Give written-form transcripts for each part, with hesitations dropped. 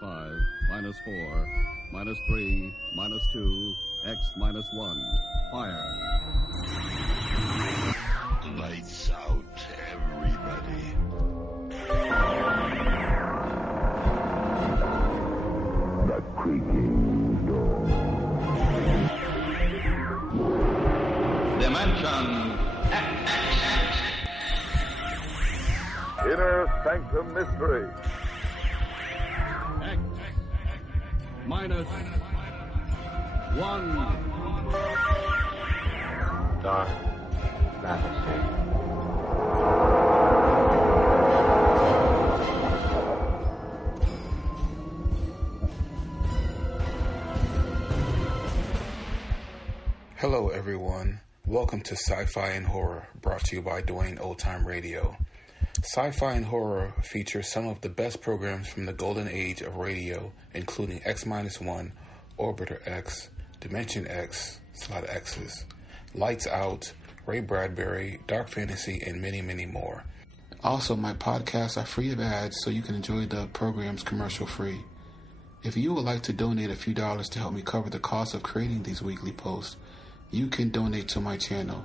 minus 5, minus 4, minus 3, minus 2, X minus 1. Fire. Lights out, everybody. The creaking door. Dimension X. Inner Sanctum Mystery. X minus 1. Dark fantasy. Hello everyone, welcome to Sci-Fi and Horror, brought to you by Dwayne Old Time Radio. Sci-Fi and Horror features some of the best programs from the golden age of radio, including X-1, Orbiter X, Dimension X, it's a lot of X's, Lights Out, Ray Bradbury, Dark Fantasy, and many, many more. Also, my podcasts are free of ads, so you can enjoy the programs commercial-free. If you would like to donate a few dollars to help me cover the cost of creating these weekly posts, you can donate to my channel.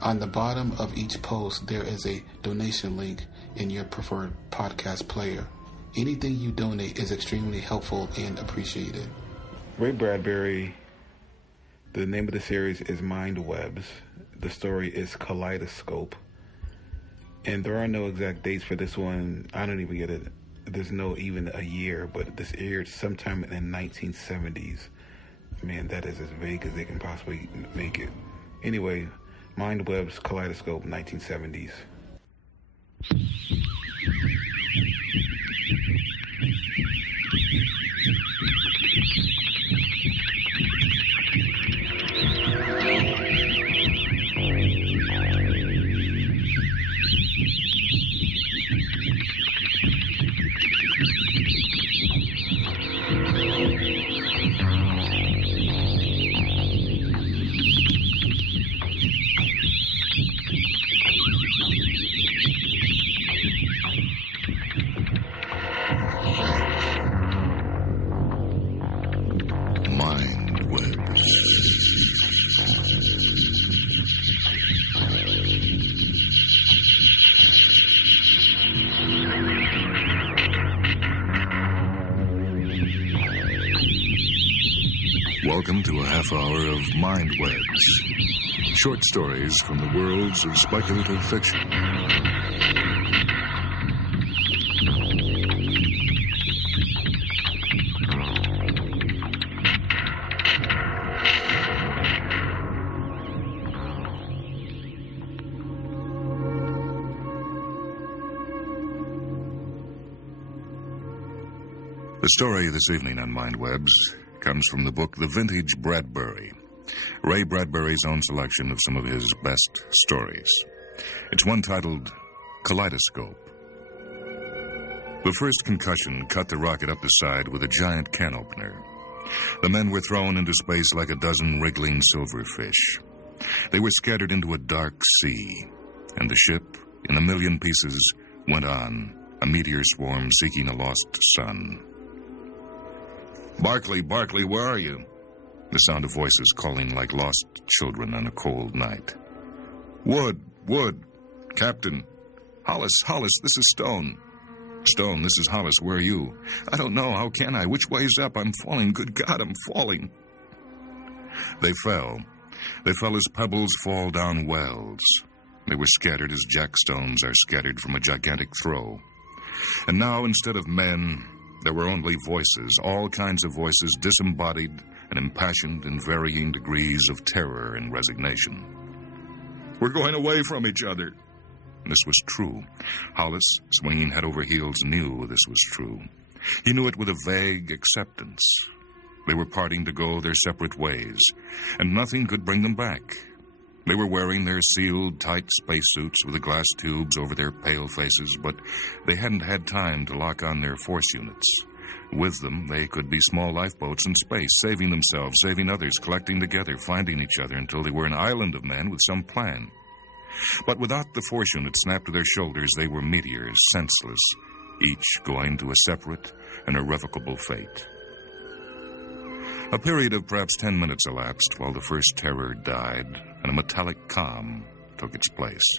On the bottom of each post, there is a donation link in your preferred podcast player. Anything you donate is extremely helpful and appreciated. Ray Bradbury, the name of the series is Mindwebs. The story is Kaleidoscope. And there are no exact dates for this one. I don't even get it. There's no even a year, but this aired sometime in the 1970s. Man, that is as vague as they can possibly make it. Anyway, Mindwebs, Kaleidoscope, 1970s. Welcome to a half hour of Mindwebs, short stories from the worlds of speculative fiction. The story this evening on Mindwebs comes from the book The Vintage Bradbury, Ray Bradbury's own selection of some of his best stories. It's one titled Kaleidoscope. The first concussion cut the rocket up the side with a giant can opener. The men were thrown into space like a dozen wriggling silverfish. They were scattered into a dark sea, and the ship, in a million pieces, went on, a meteor swarm seeking a lost sun. Barclay, Barclay, where are you? The sound of voices calling like lost children on a cold night. Wood, Captain. Hollis, this is Stone. Stone, this is Hollis, where are you? I don't know, how can I? Which way's up? I'm falling, good God, I'm falling. They fell. They fell as pebbles fall down wells. They were scattered as jackstones are scattered from a gigantic throw. And now, instead of men, there were only voices, all kinds of voices, disembodied and impassioned in varying degrees of terror and resignation. We're going away from each other. And this was true. Hollis, swinging head over heels, knew this was true. He knew it with a vague acceptance. They were parting to go their separate ways, and nothing could bring them back. They were wearing their sealed, tight spacesuits with the glass tubes over their pale faces, but they hadn't had time to lock on their force units. With them, they could be small lifeboats in space, saving themselves, saving others, collecting together, finding each other until they were an island of men with some plan. But without the force unit snapped to their shoulders, they were meteors, senseless, each going to a separate and irrevocable fate. A period of perhaps 10 minutes elapsed while the first terror died and a metallic calm took its place.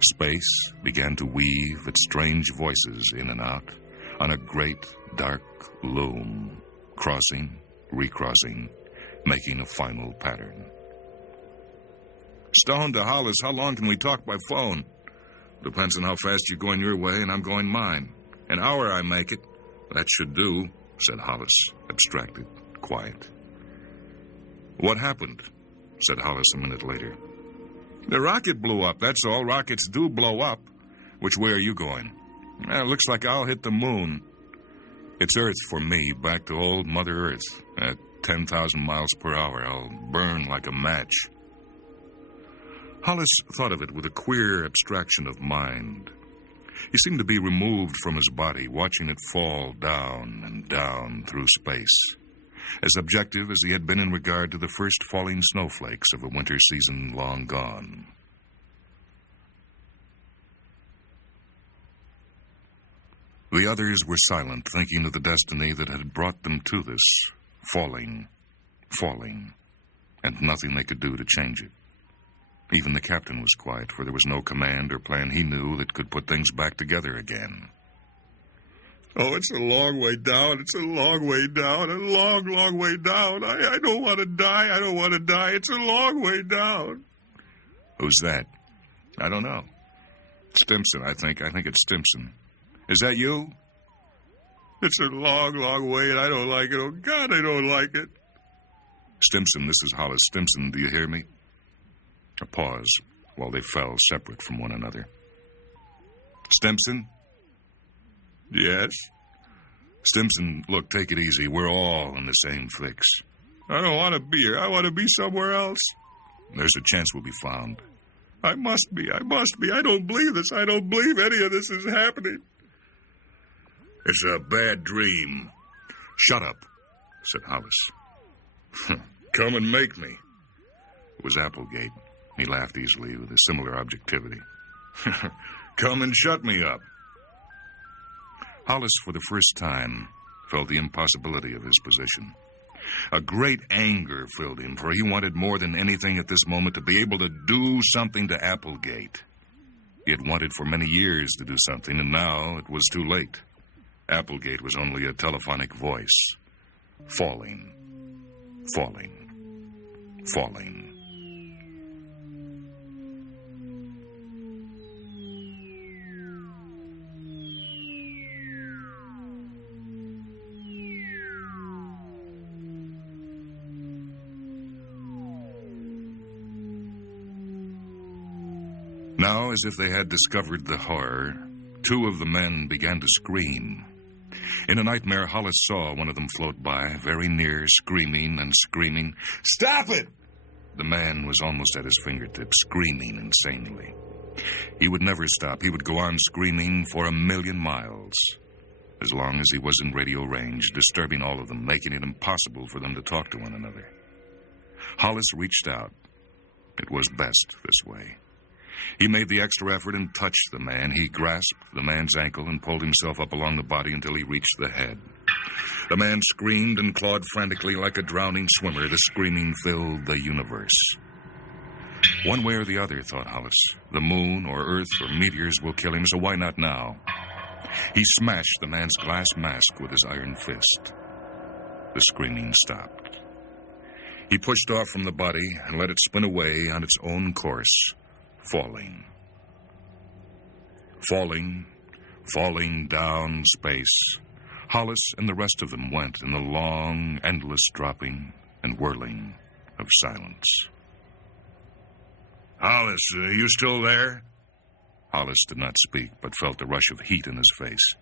Space began to weave its strange voices in and out on a great dark loom, crossing, recrossing, making a final pattern. Stone to Hollis, how long can we talk by phone? Depends on how fast you're going your way and I'm going mine. An hour I make it. That should do, said Hollis, abstracted, quiet. What happened? Said Hollis a minute later. The rocket blew up, that's all. Rockets do blow up. Which way are you going? It looks like I'll hit the moon. It's Earth for me, back to old Mother Earth. At 10,000 miles per hour, I'll burn like a match. Hollis thought of it with a queer abstraction of mind. He seemed to be removed from his body, watching it fall down and down through space, as objective as he had been in regard to the first falling snowflakes of a winter season long gone. The others were silent, thinking of the destiny that had brought them to this, falling, and nothing they could do to change it. Even the captain was quiet, for there was no command or plan he knew that could put things back together again. Oh, it's a long way down. It's a long way down. A long, long way down. I don't want to die. I don't want to die. It's a long way down. Who's that? I don't know. Stimson, I think. I think it's Stimson. Is that you? It's a long, long way, and I don't like it. Oh, God, I don't like it. Stimson, this is Hollis. Stimson, do you hear me? A pause while they fell separate from one another. Stimson? Yes? Stimson, look, take it easy. We're all in the same fix. I don't want to be here. I want to be somewhere else. There's a chance we'll be found. I must be. I don't believe this. I don't believe any of this is happening. It's a bad dream. Shut up, said Hollis. Come and make me. It was Applegate. He laughed easily with a similar objectivity. Come and shut me up. Hollis, for the first time, felt the impossibility of his position. A great anger filled him, for he wanted more than anything at this moment to be able to do something to Applegate. He had wanted for many years to do something, and now it was too late. Applegate was only a telephonic voice. Falling. Now, as if they had discovered the horror, two of the men began to scream. In a nightmare, Hollis saw one of them float by, very near, screaming and screaming. Stop it! The man was almost at his fingertips, screaming insanely. He would never stop. He would go on screaming for 1,000,000 miles, as long as he was in radio range, disturbing all of them, making it impossible for them to talk to one another. Hollis reached out. It was best this way. He made the extra effort and touched the man. He grasped the man's ankle and pulled himself up along the body until he reached the head. The man screamed and clawed frantically like a drowning swimmer. The screaming filled the universe. One way or the other, thought Hollis. The moon or Earth or meteors will kill him, so why not now? He smashed the man's glass mask with his iron fist. The screaming stopped. He pushed off from the body and let it spin away on its own course. Falling down space. Hollis and the rest of them went in the long, endless dropping and whirling of silence. Hollis, are you still there? Hollis did not speak, but felt the rush of heat in his face.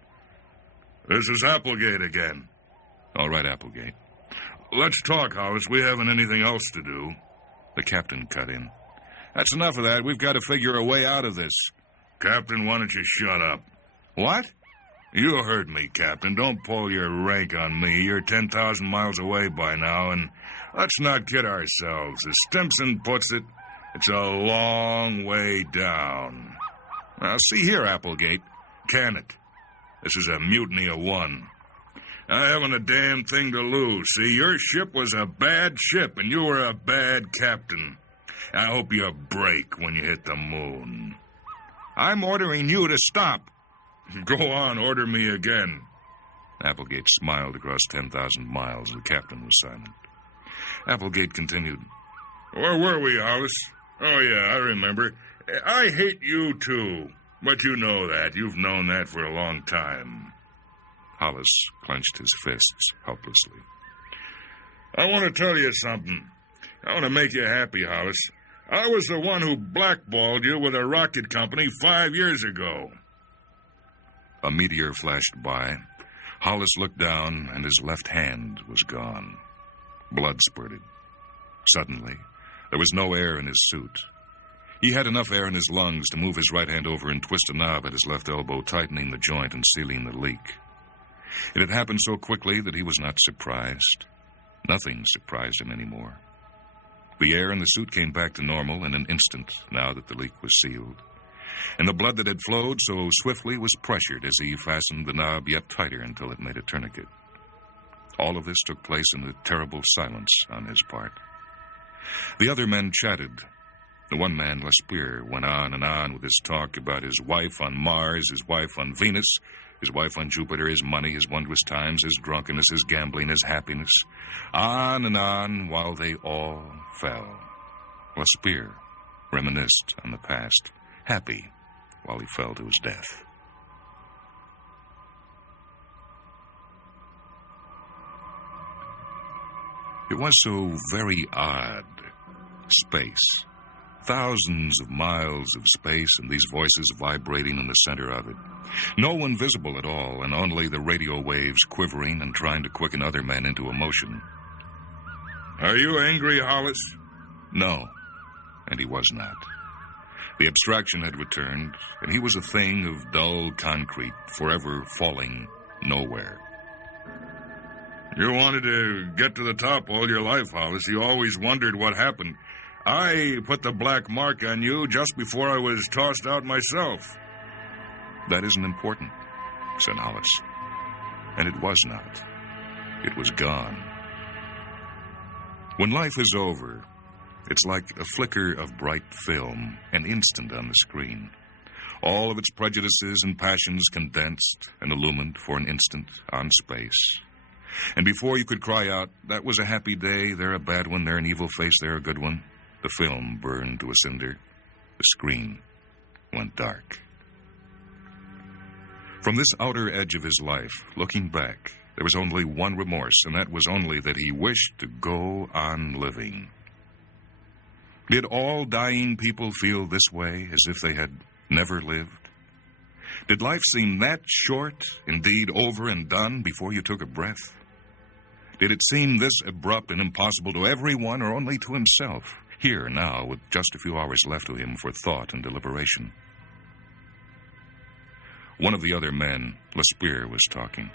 This is Applegate again. All right, Applegate. Let's talk, Hollis. We haven't anything else to do. The captain cut in. That's enough of that. We've got to figure a way out of this. Captain, why don't you shut up? What? You heard me, Captain. Don't pull your rank on me. You're 10,000 miles away by now, and let's not kid ourselves. As Stimson puts it, it's a long way down. Now, see here, Applegate. Can it? This is a mutiny of one. I haven't a damn thing to lose. See, your ship was a bad ship, and you were a bad captain. I hope you break when you hit the moon. I'm ordering you to stop. Go on, order me again. Applegate smiled across 10,000 miles. The captain was silent. Applegate continued. Where were we, Hollis? Oh, yeah, I remember. I hate you, too. But you know that. You've known that for a long time. Hollis clenched his fists helplessly. I want to tell you something. I want to make you happy, Hollis. I was the one who blackballed you with a rocket company 5 years ago. A meteor flashed by. Hollis looked down, and his left hand was gone. Blood spurted. Suddenly, there was no air in his suit. He had enough air in his lungs to move his right hand over and twist a knob at his left elbow, tightening the joint and sealing the leak. It had happened so quickly that he was not surprised. Nothing surprised him anymore. The air in the suit came back to normal in an instant, now that the leak was sealed. And the blood that had flowed so swiftly was pressured as he fastened the knob yet tighter until it made a tourniquet. All of this took place in a terrible silence on his part. The other men chatted. The one man, Lespear, went on and on with his talk about his wife on Mars, his wife on Venus, his wife on Jupiter, his money, his wondrous times, his drunkenness, his gambling, his happiness. On and on while they all fell. Lespear reminisced on the past, happy while he fell to his death. It was so very odd. Space. Thousands of miles of space, and these voices vibrating in the center of it. No one visible at all, and only the radio waves quivering and trying to quicken other men into emotion. Are you angry, Hollis? No, and he was not. The abstraction had returned, and he was a thing of dull concrete, forever falling nowhere. You wanted to get to the top all your life, Hollis. You always wondered what happened. I put the black mark on you just before I was tossed out myself. That isn't important, said Hollis. And it was not. It was gone. When life is over, it's like a flicker of bright film, an instant on the screen. All of its prejudices and passions condensed and illumined for an instant on space. And before you could cry out, that was a happy day, they're a bad one, they're an evil face, they're a good one, the film burned to a cinder. The screen went dark. From this outer edge of his life, looking back, there was only one remorse, and that was only that he wished to go on living. Did all dying people feel this way, as if they had never lived? Did life seem that short, indeed over and done, before you took a breath? Did it seem this abrupt and impossible to everyone, or only to himself, here now, with just a few hours left to him for thought and deliberation? One of the other men, Lespear, was talking.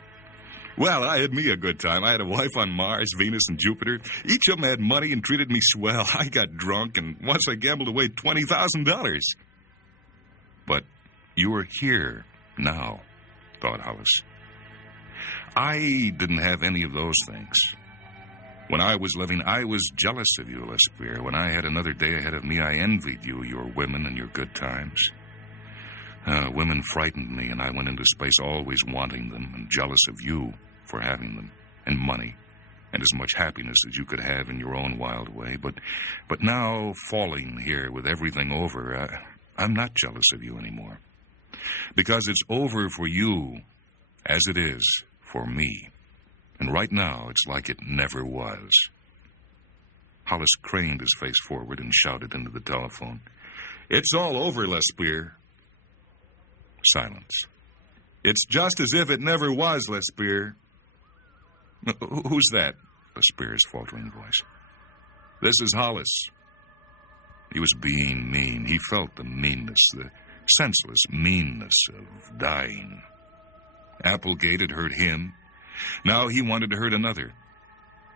Well, I had me a good time. I had a wife on Mars, Venus, and Jupiter. Each of them had money and treated me swell. I got drunk, and once I gambled away $20,000. But you are here now, thought Hollis. I didn't have any of those things. When I was living, I was jealous of you, Lespear. When I had another day ahead of me, I envied you, your women, and your good times. Women frightened me, and I went into space always wanting them and jealous of you for having them, and money, and as much happiness as you could have in your own wild way. But now, falling here with everything over, I'm not jealous of you anymore. Because it's over for you as it is for me. And right now, it's like it never was. Hollis craned his face forward and shouted into the telephone. It's all over, Lespear. Silence. It's just as if it never was, Lespear. Who's that? Lespear's faltering voice. This is Hollis. He was being mean. He felt the meanness, the senseless meanness of dying. Applegate had hurt him. Now he wanted to hurt another.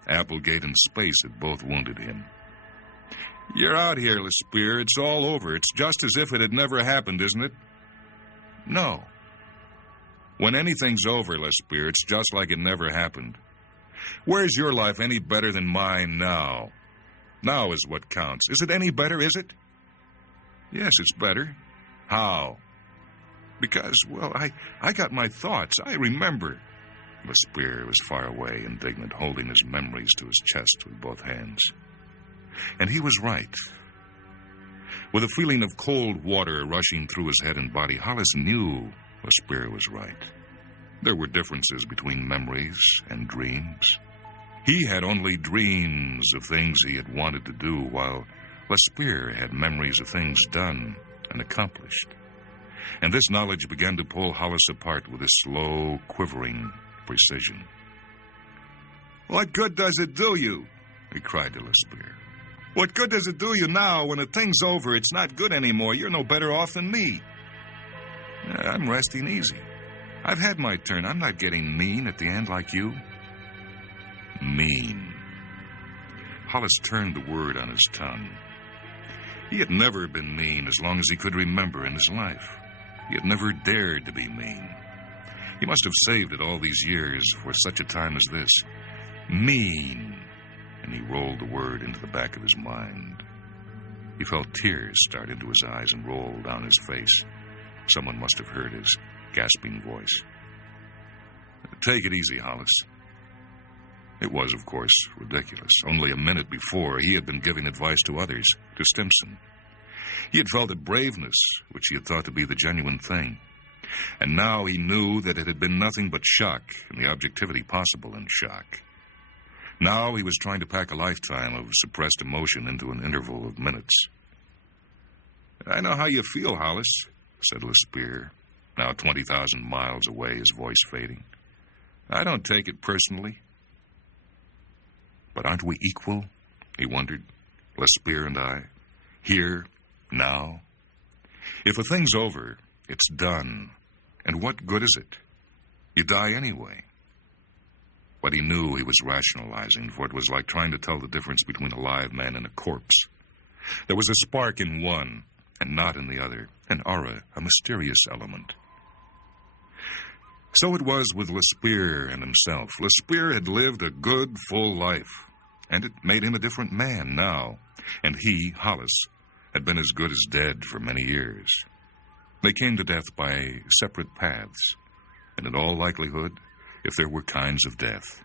Applegate and space had both wounded him. You're out here, Lespear. It's all over. It's just as if it had never happened, isn't it? No. When anything's over, Lespear, it's just like it never happened. Where's your life any better than mine now? Now is what counts. Is it any better, is it? Yes, it's better. How? Because, well, I got my thoughts. I remember. Lespear was far away, indignant, holding his memories to his chest with both hands. And he was right. With a feeling of cold water rushing through his head and body, Hollis knew Lespear was right. There were differences between memories and dreams. He had only dreams of things he had wanted to do, while Lespear had memories of things done and accomplished. And this knowledge began to pull Hollis apart with a slow, quivering precision. "What good does it do you?" he cried to Lespear. "What good does it do you now when the thing's over? It's not good anymore. You're no better off than me." "I'm resting easy. I've had my turn. I'm not getting mean at the end like you." Mean. Hollis turned the word on his tongue. He had never been mean as long as he could remember in his life. He had never dared to be mean. He must have saved it all these years for such a time as this. Mean. And he rolled the word into the back of his mind. He felt tears start into his eyes and roll down his face. Someone must have heard his gasping voice. "Take it easy, Hollis." It was, of course, ridiculous. Only a minute before, he had been giving advice to others, to Stimson. He had felt a braveness, which he had thought to be the genuine thing. And now he knew that it had been nothing but shock, and the objectivity possible in shock. Now he was trying to pack a lifetime of suppressed emotion into an interval of minutes. "I know how you feel, Hollis," said Lespear, now 20,000 miles away, his voice fading. "I don't take it personally." But aren't we equal? He wondered. Lespear and I. Here, now. If a thing's over, it's done. And what good is it? You die anyway. But he knew he was rationalizing, for it was like trying to tell the difference between a live man and a corpse. There was a spark in one, and not in the other, an aura, a mysterious element. So it was with Lespear and himself. Lespear had lived a good, full life, and it made him a different man now. And he, Hollis, had been as good as dead for many years. They came to death by separate paths, and in all likelihood, if there were kinds of death,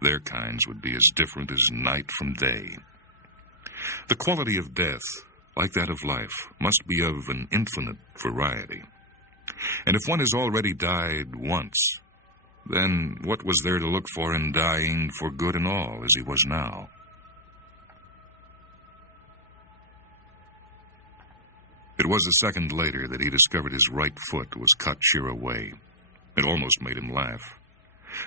their kinds would be as different as night from day. The quality of death, like that of life, must be of an infinite variety. And if one has already died once, then what was there to look for in dying for good and all, as he was now? It was a second later that he discovered his right foot was cut sheer away. It almost made him laugh.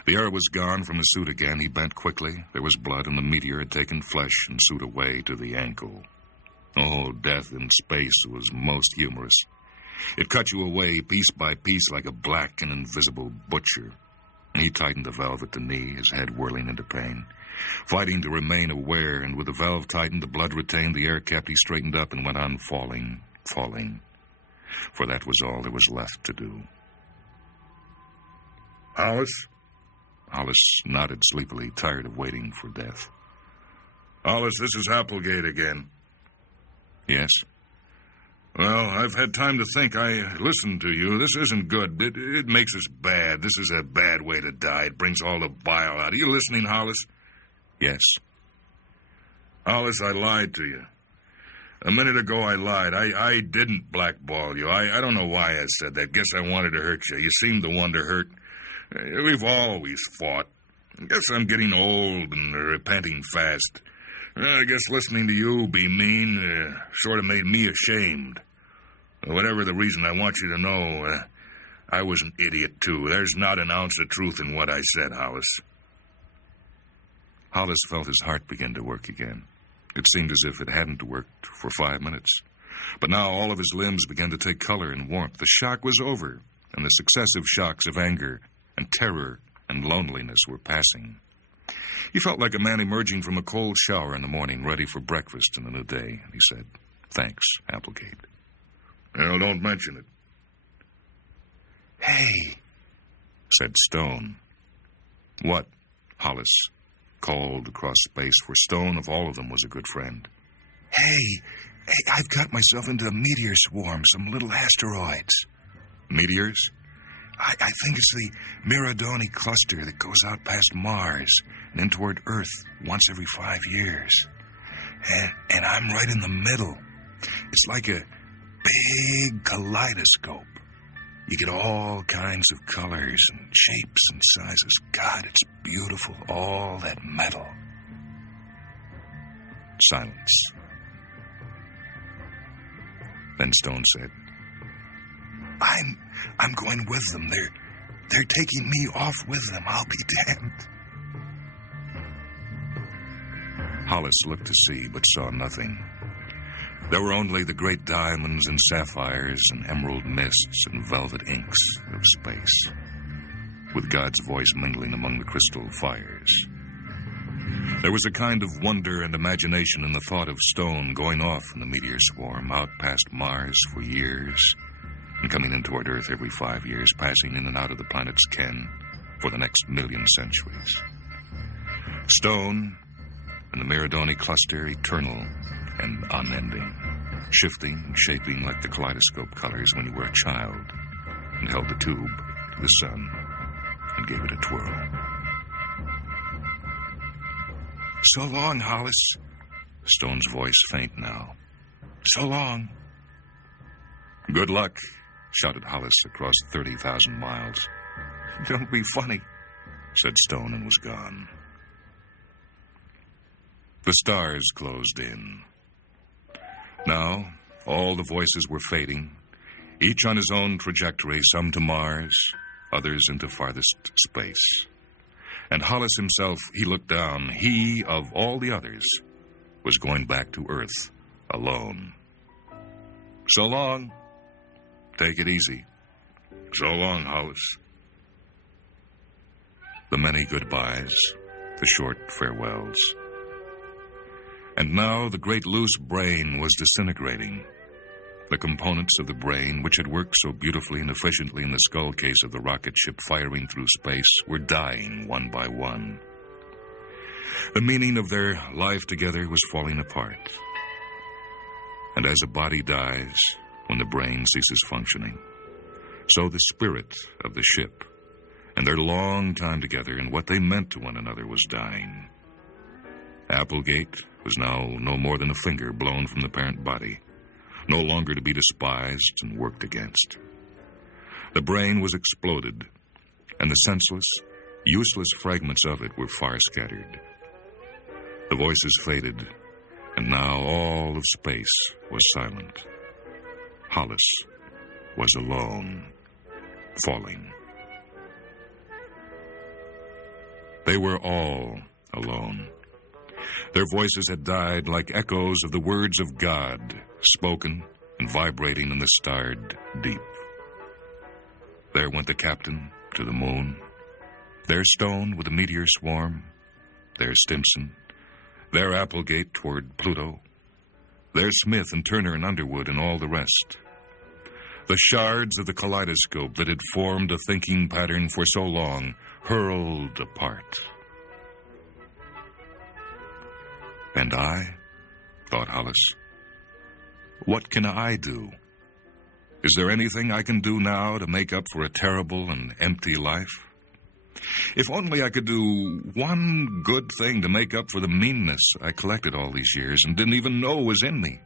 The air was gone from his suit again. He bent quickly. There was blood, and the meteor had taken flesh and suit away to the ankle. Oh, death in space was most humorous. It cut you away piece by piece like a black and invisible butcher. He tightened the valve at the knee, his head whirling into pain, fighting to remain aware, and with the valve tightened, the blood retained, the air kept, he straightened up and went on falling, for that was all there was left to do. "Hollis?" Hollis nodded sleepily, tired of waiting for death. "Hollis, this is Applegate again." "Yes?" "Well, I've had time to think. I listened to you. This isn't good. It makes us bad. This is a bad way to die. It brings all the bile out. Are you listening, Hollis?" "Yes." "Hollis, I lied to you. A minute ago I lied. I didn't blackball you. I don't know why I said that. Guess I wanted to hurt you. You seemed the one to hurt. We've always fought. I guess I'm getting old and repenting fast. I guess listening to you be mean sort of made me ashamed. Whatever the reason, I want you to know I was an idiot, too. There's not an ounce of truth in what I said, Hollis." Hollis felt his heart begin to work again. It seemed as if it hadn't worked for 5 minutes. But now all of his limbs began to take color and warmth. The shock was over, and the successive shocks of anger and terror and loneliness were passing. He felt like a man emerging from a cold shower in the morning, ready for breakfast in the new day, and he said, "Thanks, Applegate." "Well, don't mention it." "Hey," said Stone. What? Hollis called across space, for Stone, of all of them, was a good friend. Hey, I've got myself into a meteor swarm, some little asteroids. Meteors? I think it's the Miradoni cluster that goes out past Mars and in toward Earth once every 5 years. And I'm right in the middle. It's like a big kaleidoscope. You get all kinds of colors and shapes and sizes. God, it's beautiful, all that metal. Silence. Then Stone said, I'm going with them. They're taking me off with them. I'll be damned. Hollis looked to see, but saw nothing. There were only the great diamonds and sapphires and emerald mists and velvet inks of space, with God's voice mingling among the crystal fires. There was a kind of wonder and imagination in the thought of Stone going off in the meteor swarm out past Mars for years and coming in toward Earth every 5 years, passing in and out of the planet's ken for the next 1,000,000 centuries. Stone and the Miradoni cluster, eternal and unending, shifting and shaping like the kaleidoscope colors when you were a child and held the tube to the sun and gave it a twirl. So long, Hollis. Stone's voice faint now. So long. Good luck, shouted Hollis across 30,000 miles. Don't be funny, said Stone, and was gone. The stars closed in. Now, all the voices were fading, each on his own trajectory, some to Mars, others into farthest space. And Hollis himself, he looked down. He, of all the others, was going back to Earth alone. So long. Take it easy. So long, Hollis. The many goodbyes, the short farewells. And now the great loose brain was disintegrating. The components of the brain, which had worked so beautifully and efficiently in the skull case of the rocket ship firing through space, were dying one by one. The meaning of their life together was falling apart. And as a body dies when the brain ceases functioning, so the spirit of the ship and their long time together and what they meant to one another was dying. Applegate was now no more than a finger blown from the parent body, no longer to be despised and worked against. The brain was exploded, and the senseless, useless fragments of it were far scattered. The voices faded, and now all of space was silent. Hollis was alone, falling. They were all alone. Their voices had died like echoes of the words of God, spoken and vibrating in the starred deep. There went the captain to the moon. There Stone with the meteor swarm. There Stimson. There Applegate toward Pluto. There Smith and Turner and Underwood and all the rest. The shards of the kaleidoscope that had formed a thinking pattern for so long hurled apart. And I, thought Hollis, what can I do? Is there anything I can do now to make up for a terrible and empty life? If only I could do one good thing to make up for the meanness I collected all these years and didn't even know was in me.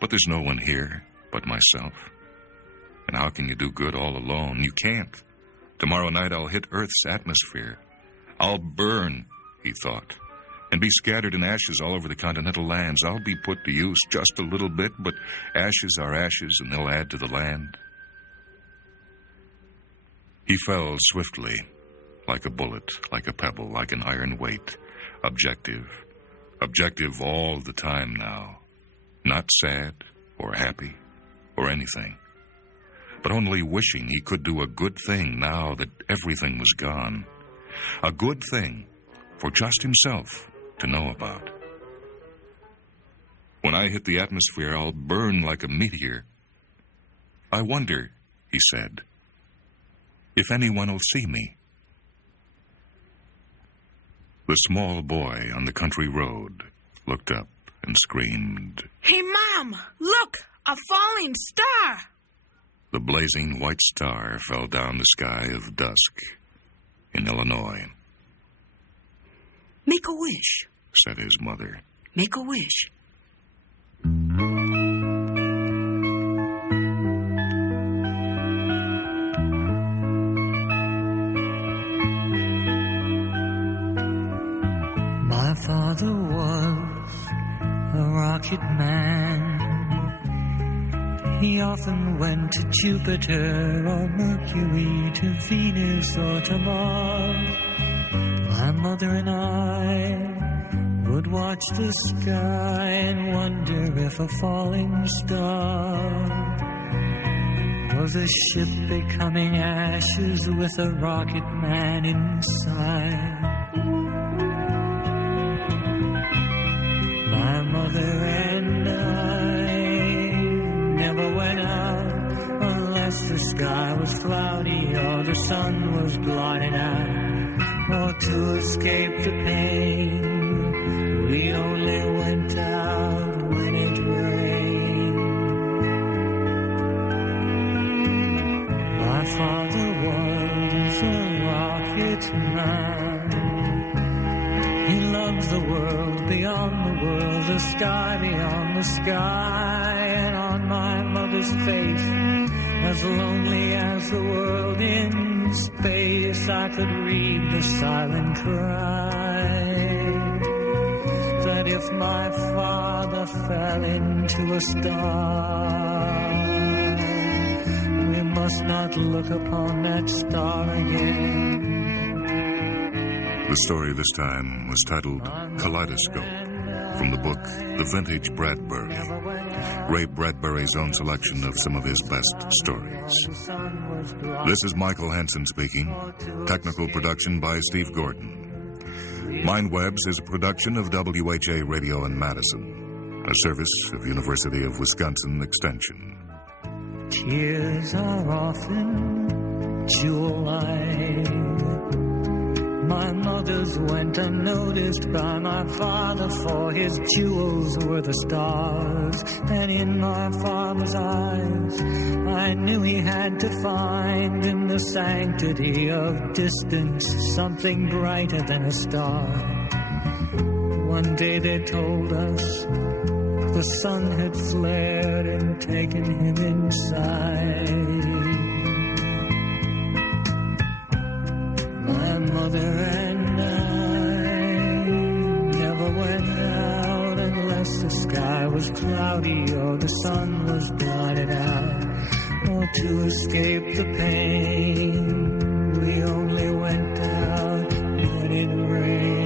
But there's no one here but myself. And how can you do good all alone? You can't. Tomorrow night I'll hit Earth's atmosphere. I'll burn, he thought, and be scattered in ashes all over the continental lands. I'll be put to use just a little bit, but ashes are ashes, and they'll add to the land. He fell swiftly, like a bullet, like a pebble, like an iron weight, objective all the time now, not sad or happy or anything, but only wishing he could do a good thing now that everything was gone, a good thing for just himself to know about. When I hit the atmosphere, I'll burn like a meteor. I wonder, he said, if anyone will see me. The small boy on the country road looked up and screamed, "Hey, Mom! Look! A falling star!" The blazing white star fell down the sky of dusk in Illinois. "Make a wish," said his mother. "Make a wish." My father was a rocket man. He often went to Jupiter or Mercury, to Venus or to Mars. My mother and I would watch the sky and wonder if a falling star was a ship becoming ashes with a rocket man inside. My mother and I never went out unless the sky was cloudy or the sun was blotted out, or to escape the pain. We only went out when it rained. My father was a rocket man. He loves the world beyond the world, the sky beyond the sky. And on my mother's face, as lonely as the world in space, I could read the silent cry that if my father fell into a star, we must not look upon that star again. The story this time was titled Kaleidoscope, from the book The Vintage Bradbury, Ray Bradbury's own selection of some of his best stories. This is Michael Hansen speaking. Technical production by Steve Gordon. Mindwebs is a production of WHA Radio in Madison, a service of University of Wisconsin Extension. Tears are often jewel-eyed. My mother's went unnoticed by my father, for his jewels were the stars. And in my father's eyes, I knew he had to find in the sanctity of distance something brighter than a star. One day they told us the sun had flared and taken him inside. My mother and I never went out unless the sky was cloudy or the sun was blotted out, or to escape the pain. We only went out when it rained.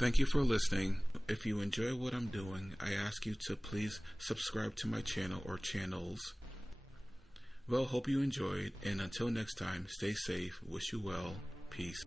Thank you for listening. If you enjoy what I'm doing, I ask you to please subscribe to my channel or channels. Well, hope you enjoyed, and until next time, stay safe, wish you well, peace.